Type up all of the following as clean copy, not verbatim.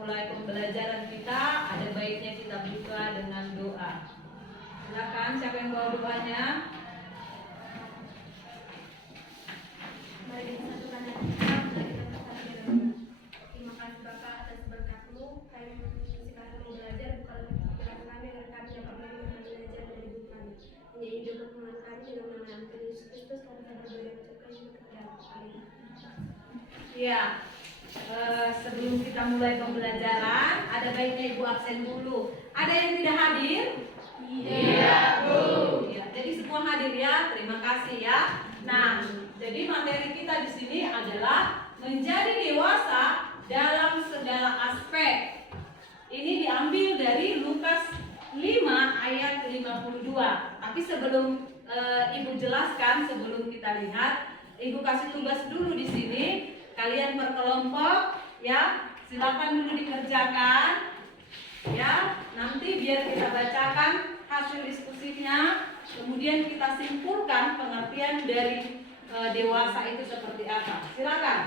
mulai pembelajaran kita, ada baiknya kita buka dengan doa. Silakan, siapa yang bawa doanya? Mari disatukan hati kita, mari kita bersatu di dalam doa. Terima kasih Bapak atas berkat-Mu. Kami sekarang mau belajar, bukan pikiran kami agar kami dapat menerima belajar dari ibu kami. Menjadi hidup pertemuan kami dalam nama Tuhan Yesus Kristus, kami berdoa dan mengucapkan syukur kepada Amin. Ya, sebelum kita mulai pembelajaran, ada baiknya Ibu absen dulu. Ada yang tidak hadir? Iya, Bu. Ya, jadi semua hadir ya. Terima kasih ya. Nah, jadi materi kita di sini adalah menjadi dewasa dalam segala aspek. Ini diambil dari Lukas 5 ayat 52. Tapi sebelum Ibu jelaskan, sebelum kita lihat, Ibu kasih tugas dulu di sini. Kalian berkelompok ya. Silakan dulu dikerjakan. Ya, nanti biar kita bacakan hasil diskusinya, kemudian kita simpulkan pengertian dari dewasa itu seperti apa. Silakan.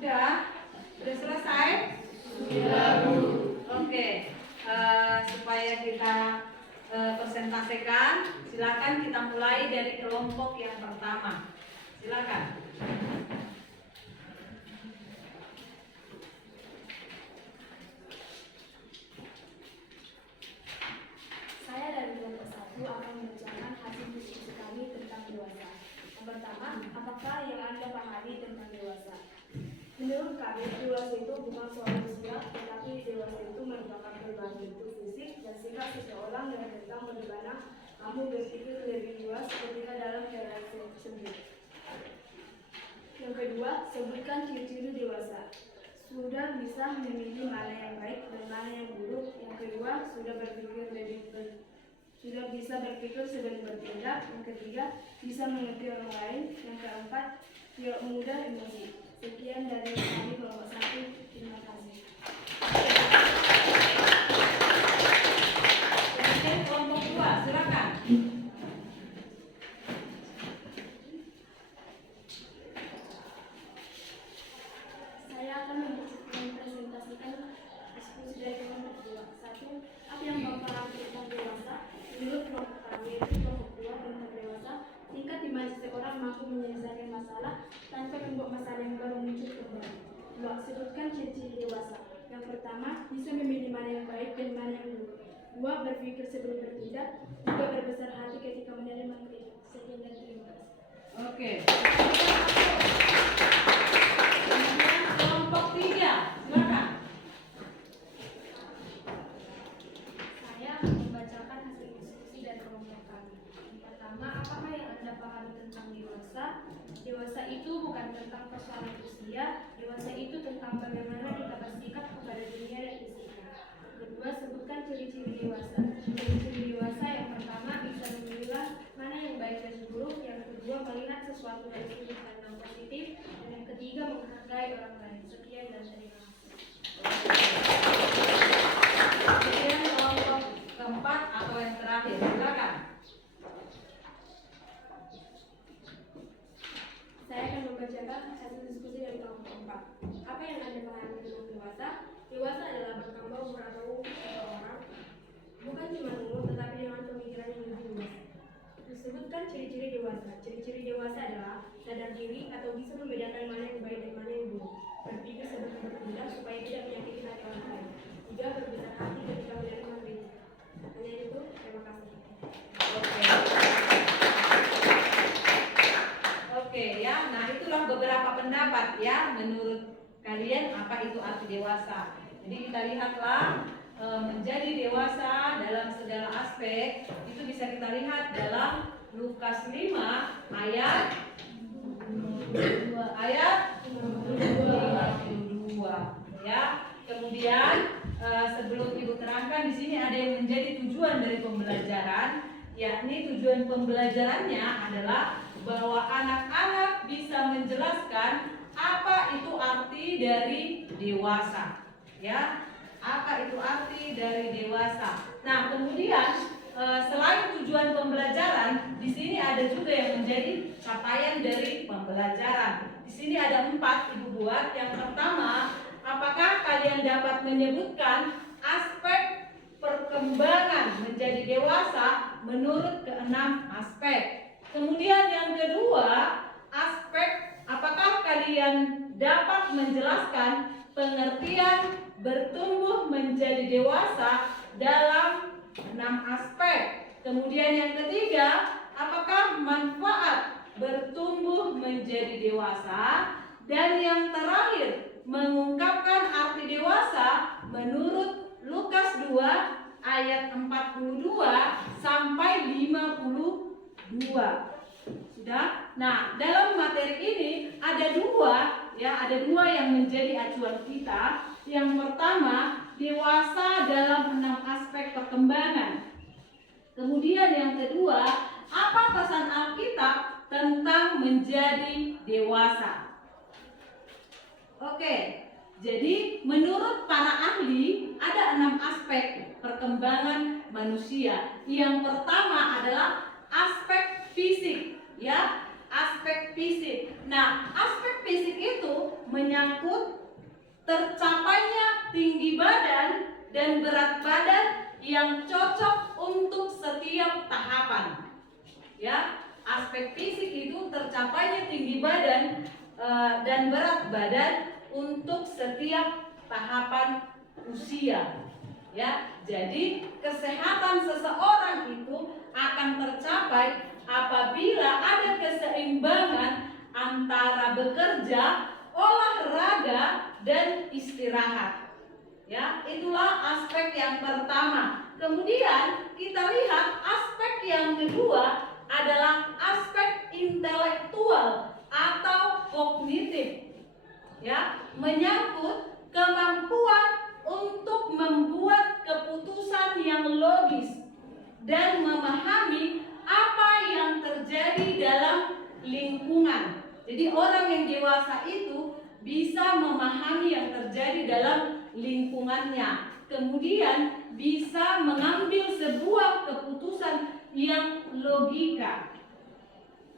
Sudah selesai? Sudah, Bu. Oke, supaya kita presentasikan, silakan kita mulai dari kelompok yang pertama. Silakan. Saya dari kelompok 1 akan membacakan hasil diskusi kami tentang dewasa. Yang pertama, apakah yang Anda pahami tentang dewasa? Menurut kami, dewasa itu bukan soal usia, tetapi dewasa itu merupakan perubahan bentuk fisik dan sikap seseorang yang tentang bagaimana kamu berpikir lebih luas ketika dalam relasi tersebut. Yang kedua, sebutkan ciri-ciri dewasa. Sudah bisa memilih mana yang baik dan mana yang buruk. Yang kedua, sudah bisa berpikir sebelum bertindak. Yang ketiga, bisa mengerti orang lain. Yang keempat, tidak mudah emosi. Sekian dari kami kelompok 1. Terima kasih. Kemudian kelompok 2, silakan. Saya akan mempresentasikan diskusi dari kelompok 2. 1. Apa yang Bapak pahami tentang dewasa? Menurut kelompok kami, kelompok 2 tentang dewasa, tingkat di mana seseorang mampu menyelesaikan masalah tanpa membuat masalah yang baru muncul kembali. 2. Sebutkan ciri-ciri dewasa. Yang pertama, bisa memilih mana yang baik dan mana yang buruk. 2. Berpikir sebelum bertindak. 3. Berbesar hati ketika menerima kritik. Sekian dan terima kasih. Oke. Kemudian kelompok 3, silakan. Saya membacakan hasil diskusi dari kelompok kami. Yang pertama, apakah yang Anda pahami tentang dewasa? Dewasa itu bukan tentang persoalan usia. Dewasa itu tentang bagaimana kita bersikap kepada dunia dan istrinya. Kedua, sebutkan ciri-ciri dewasa. Ciri-ciri dewasa yang pertama, bisa memilah mana yang baik dan buruk. Yang kedua, melihat sesuatu dari sudut pandang positif. Dan yang ketiga, menghargai orang lain. Sekian dan terima kasih. Kemudian kelompok keempat atau yang terakhir, silakan. Saya akan membacakan hasil diskusi dari kelompok 4. Apa yang Anda pahami tentang dewasa? Dewasa adalah berkembang atau seseorang bukan cuma umur tetapi dengan pemikiran yang lebih luas. Disebutkan ciri-ciri dewasa. Ciri-ciri dewasa adalah sadar diri atau bisa membedakan mana yang baik dan mana yang buruk. Berpikir sebelum bertindak supaya tidak menyakiti hati orang lain. 3. Berbesar hati beberapa pendapat ya, menurut kalian apa itu arti dewasa. Jadi kita lihatlah menjadi dewasa dalam segala aspek itu bisa kita lihat dalam Lukas 5 ayat 52 ya. Kemudian sebelum Ibu terangkan di sini ada yang menjadi tujuan dari pembelajaran, yakni tujuan pembelajarannya adalah bahwa anak-anak bisa menjelaskan apa itu arti dari dewasa, ya. Apa itu arti dari dewasa? Nah, kemudian selain tujuan pembelajaran, di sini ada juga yang menjadi capaian dari pembelajaran. Di sini ada 4 Ibu buat. Yang pertama, apakah kalian dapat menyebutkan aspek perkembangan menjadi dewasa menurut ke-6 aspek? Kemudian yang kedua, apakah kalian dapat menjelaskan pengertian bertumbuh menjadi dewasa dalam 6 aspek? Kemudian yang ketiga, apakah manfaat bertumbuh menjadi dewasa? Dan yang terakhir, mengungkapkan arti dewasa menurut Lukas 2 ayat 42 sampai 52. Sudah? Nah, dalam materi ini ada dua yang menjadi acuan kita. Yang pertama, dewasa dalam 6 aspek perkembangan. Kemudian yang kedua, apa pesan Alkitab tentang menjadi dewasa? Oke, jadi menurut para ahli ada 6 aspek perkembangan manusia. Yang pertama adalah aspek fisik, ya, aspek fisik. Nah, aspek fisik itu menyangkut tercapainya tinggi badan dan berat badan yang cocok untuk setiap tahapan. Ya, aspek fisik itu tercapainya tinggi badan dan berat badan untuk setiap tahapan usia. Ya, jadi kesehatan seseorang itu akan tercapai apabila ada keseimbangan antara bekerja, olahraga, dan istirahat. Ya, itulah aspek yang pertama. Kemudian kita lihat aspek yang kedua adalah aspek intelektual atau kognitif. Ya, menyangkut kemampuan untuk membuat keputusan yang logis dan memahami apa yang terjadi dalam lingkungan. Jadi orang yang dewasa itu bisa memahami yang terjadi dalam lingkungannya, kemudian bisa mengambil sebuah keputusan yang logika.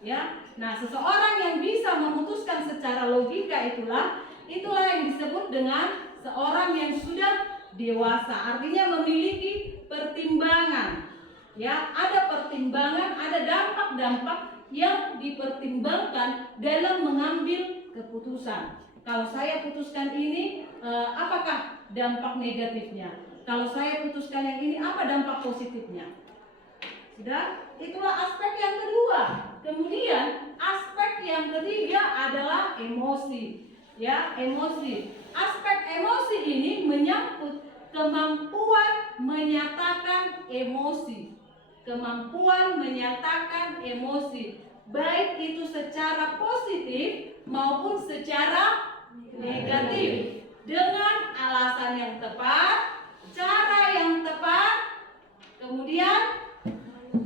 Ya, nah seseorang yang bisa memutuskan secara logika itulah yang disebut dengan seorang yang sudah dewasa. Artinya memiliki pertimbangan. Ya, ada pertimbangan, ada dampak-dampak yang dipertimbangkan dalam mengambil keputusan. Kalau saya putuskan ini, apakah dampak negatifnya? Kalau saya putuskan yang ini, apa dampak positifnya? Sudah? Itulah aspek yang kedua. Kemudian aspek yang ketiga adalah emosi. Ya, emosi. Aspek emosi ini menyangkut kemampuan menyatakan emosi. Kemampuan menyatakan emosi, baik itu secara positif maupun secara negatif, dengan alasan yang tepat, cara yang tepat, kemudian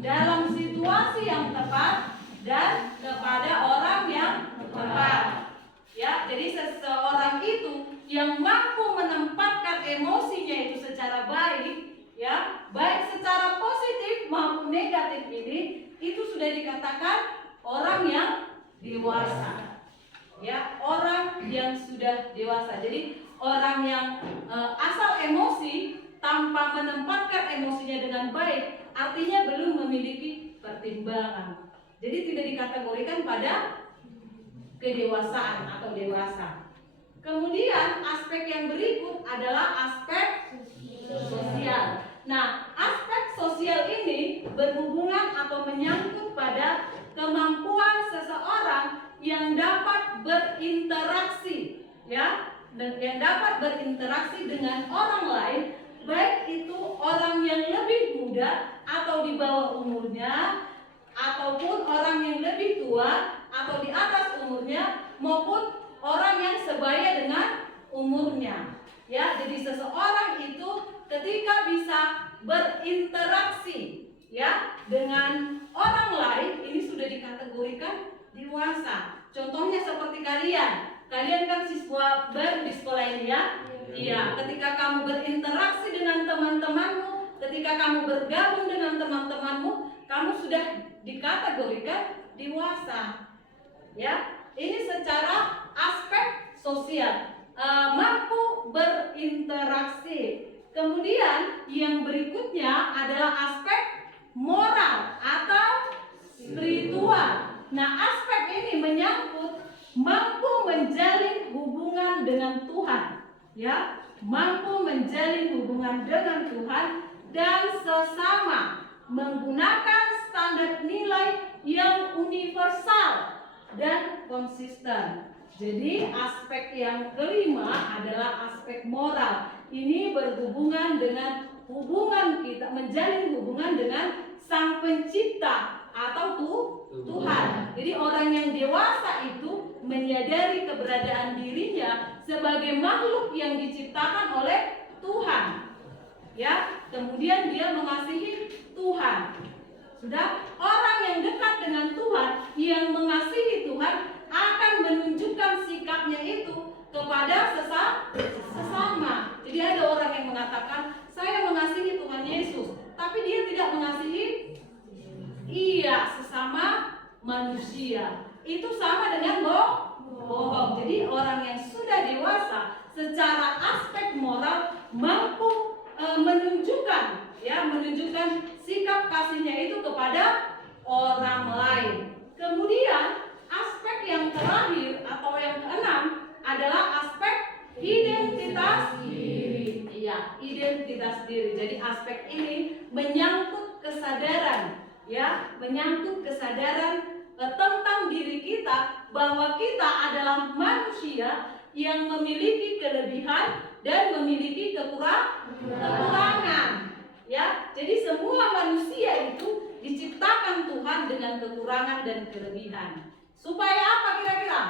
dalam situasi yang tepat, dan kepada orang yang tepat. Ya, jadi seseorang itu yang mampu menempatkan emosinya itu secara baik, ya, baik secara positif maupun negatif ini, itu sudah dikatakan orang yang dewasa. Ya, orang yang sudah dewasa. Jadi orang yang asal emosi tanpa menempatkan emosinya dengan baik, artinya belum memiliki pertimbangan. Jadi tidak dikategorikan pada kedewasaan atau dewasa. Kemudian aspek yang berikut adalah aspek sosial. Nah, aspek sosial ini berhubungan atau menyangkut pada kemampuan seseorang yang dapat berinteraksi, ya, dan yang dapat berinteraksi dengan orang lain, baik itu orang yang lebih muda atau di bawah umurnya, ataupun orang yang lebih tua atau di atas umurnya, maupun orang yang sebaya dengan umurnya. Ya, jadi seseorang itu ketika bisa berinteraksi, ya, dengan orang lain, ini sudah dikategorikan dewasa. Contohnya seperti kalian kan siswa baru di sekolah ini, ya. Iya, ketika kamu berinteraksi dengan teman-temanmu, ketika kamu bergabung dengan teman-temanmu, kamu sudah dikategorikan dewasa. Ya, ini secara aspek sosial, mampu berinteraksi. Kemudian yang berikutnya adalah aspek moral atau spiritual. Nah, aspek ini menyangkut mampu menjalin hubungan dengan Tuhan, ya, mampu menjalin hubungan dengan Tuhan dan sesama, menggunakan standar nilai yang universal dan konsisten. Jadi aspek yang kelima adalah aspek moral. Ini berhubungan dengan hubungan kita, menjalin hubungan dengan Sang Pencipta atau Tuhan. Jadi orang yang dewasa itu menyadari keberadaan dirinya sebagai makhluk yang diciptakan oleh Tuhan. Ya, kemudian dia mengasihi Tuhan. Sudah, orang yang dekat dengan Tuhan, yang mengasihi Tuhan, akan menunjukkan sikapnya itu kepada sesama. Jadi ada orang yang mengatakan, saya mengasihi Tuhan Yesus, tapi dia tidak mengasihi sesama manusia. Itu sama dengan bohong. Jadi orang yang sudah dewasa secara aspek moral mampu menunjukkan sikap kasihnya itu kepada orang lain. Kemudian aspek yang terakhir atau yang keenam adalah aspek identitas diri. Iya, identitas diri. Jadi aspek ini menyangkut kesadaran, ya, menyangkut kesadaran tentang diri kita, bahwa kita adalah manusia yang memiliki kelebihan dan memiliki kekurangan. Ya, jadi semua manusia itu diciptakan Tuhan dengan kekurangan dan kelebihan. Supaya apa kira-kira?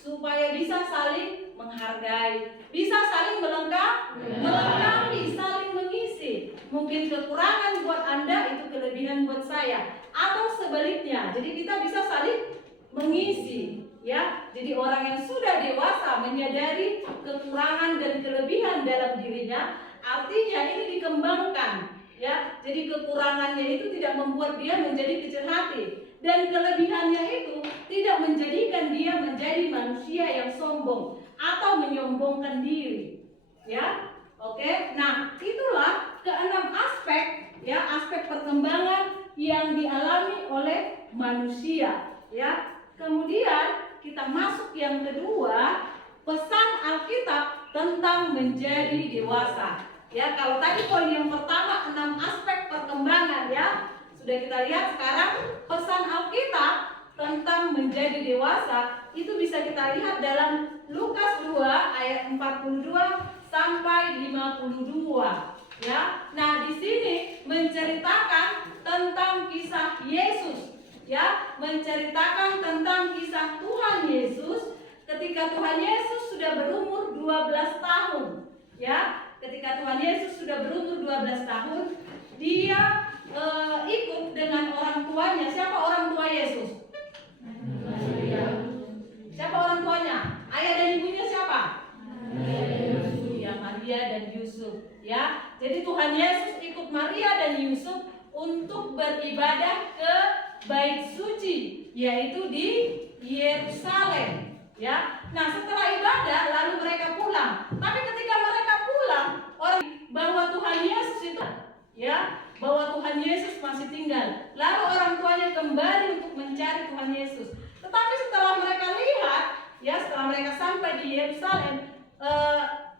Supaya bisa saling menghargai, bisa saling melengkapi, saling mengisi. Mungkin kekurangan buat Anda itu kelebihan buat saya, atau sebaliknya. Jadi kita bisa saling mengisi, ya. Jadi orang yang sudah dewasa menyadari kekurangan dan kelebihan dalam dirinya, artinya ini dikembangkan, ya. Jadi kekurangannya itu tidak membuat dia menjadi kecil hati, dan kelebihannya itu tidak menjadikan dia menjadi manusia yang sombong atau menyombongkan diri, ya. Oke, nah itulah keenam aspek, ya, aspek perkembangan yang dialami oleh manusia, ya. Kemudian kita masuk yang kedua, pesan Alkitab tentang menjadi dewasa. Ya, kalau tadi poin yang pertama 6 aspek perkembangan, ya, sudah kita lihat. Sekarang pesan Alkitab tentang menjadi dewasa itu bisa kita lihat dalam Lukas 2 ayat 42 sampai 52. Ya, nah di sini menceritakan tentang kisah Yesus, ya, menceritakan tentang kisah Tuhan Yesus ketika Tuhan Yesus sudah berumur 12 tahun, ya. Ketika Tuhan Yesus sudah berumur 12 tahun, dia ikut dengan orang tuanya. Siapa orang tua Yesus? Siapa orang tuanya? Ayah dan ibunya siapa? Ya, Maria dan Yusuf, ya. Jadi Tuhan Yesus ikut Maria dan Yusuf untuk beribadah ke Bait Suci, yaitu di Yerusalem, ya. Nah, setelah ibadah lalu mereka pulang. Tapi ketika mereka pulang, orang bahwa Tuhan Yesus itu, ya, bahwa Tuhan Yesus masih tinggal. Lalu orang tuanya kembali untuk mencari Tuhan Yesus. Tetapi setelah mereka lihat, ya, setelah mereka sampai di Yerusalem,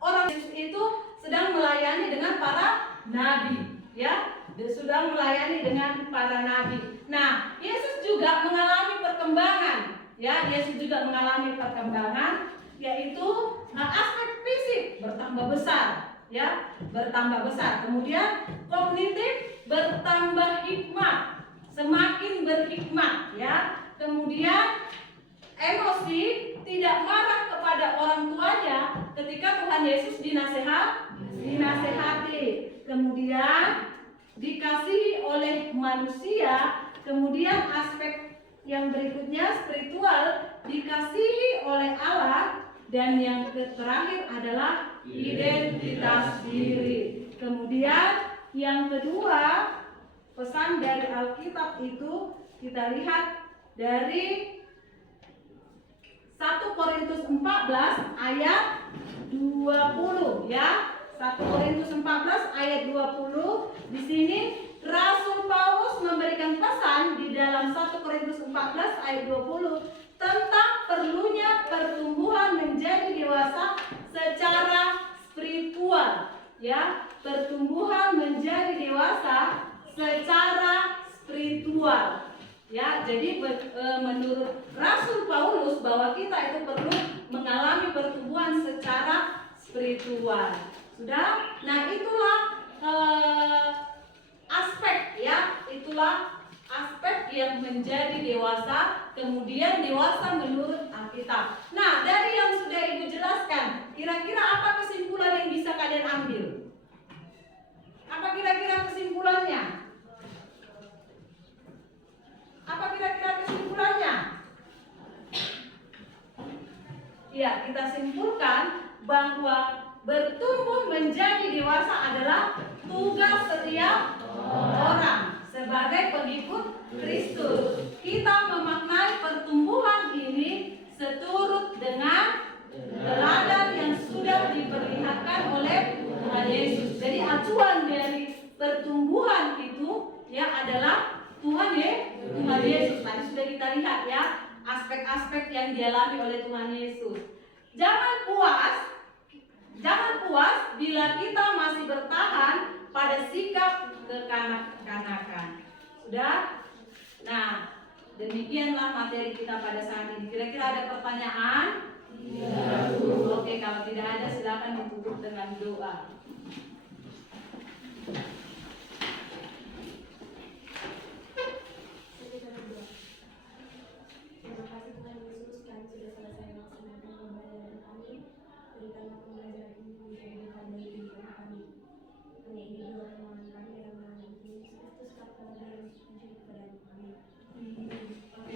orang Yesus itu sedang melayani dengan para nabi, ya, sedang melayani dengan para nabi. Nah, Yesus juga mengalami perkembangan, ya. Yesus juga mengalami perkembangan, yaitu aspek fisik bertambah besar, ya, bertambah besar. Kemudian kognitif bertambah hikmat, semakin berhikmat, ya. Kemudian emosi tidak marah kepada orang tuanya ketika Tuhan Yesus dinasehati. Kemudian dikasihi oleh manusia. Kemudian aspek yang berikutnya spiritual, dikasihi oleh Allah. Dan yang terakhir adalah identitas diri. Kemudian yang kedua, pesan dari Alkitab itu kita lihat dari 1 Korintus 14 ayat 20, ya. 1 Korintus 14 ayat 20. Di sini Rasul Paulus memberikan pesan di dalam 1 Korintus 14 ayat 20 tentang perlunya pertumbuhan menjadi dewasa secara spiritual, ya. Pertumbuhan menjadi dewasa secara spiritual. Ya, jadi menurut Rasul Paulus bahwa kita itu perlu mengalami pertumbuhan secara spiritual. Sudah? Nah, itulah aspek, ya, itulah aspek yang menjadi dewasa, kemudian dewasa menurut Alkitab. Nah, dari yang sudah Ibu jelaskan, kira-kira apa kesimpulan yang bisa kalian ambil? Apa kira-kira kesimpulannya? Apa kira-kira kesimpulannya? Ya, kita simpulkan bahwa bertumbuh menjadi dewasa adalah tugas setiap orang sebagai pengikut Kristus. Kita memaknai pertumbuhan ini seturut dengan teladan yang sudah diperlihatkan oleh Tuhan Yesus. Jadi acuan dari pertumbuhan itu, ya, adalah Tuhan Yesus. Tadi sudah kita lihat, ya, aspek-aspek yang dialami oleh Tuhan Yesus. Jangan puas bila kita masih bertahan pada sikap kekanak-kanakan. Sudah? Nah, demikianlah materi kita pada saat ini. Kira-kira ada pertanyaan? Tidak. Oke, kalau tidak ada silakan ditutup dengan doa. Terima kasih Tuhan Yesus, kami sudah selesai melaksanakan pembelajaran kami. Berikanlah pembelajaran ini menjadi berkat bagi kehidupan kami. Hanya ini doa permohonan kami dalam nama Yesus Kristus, Kami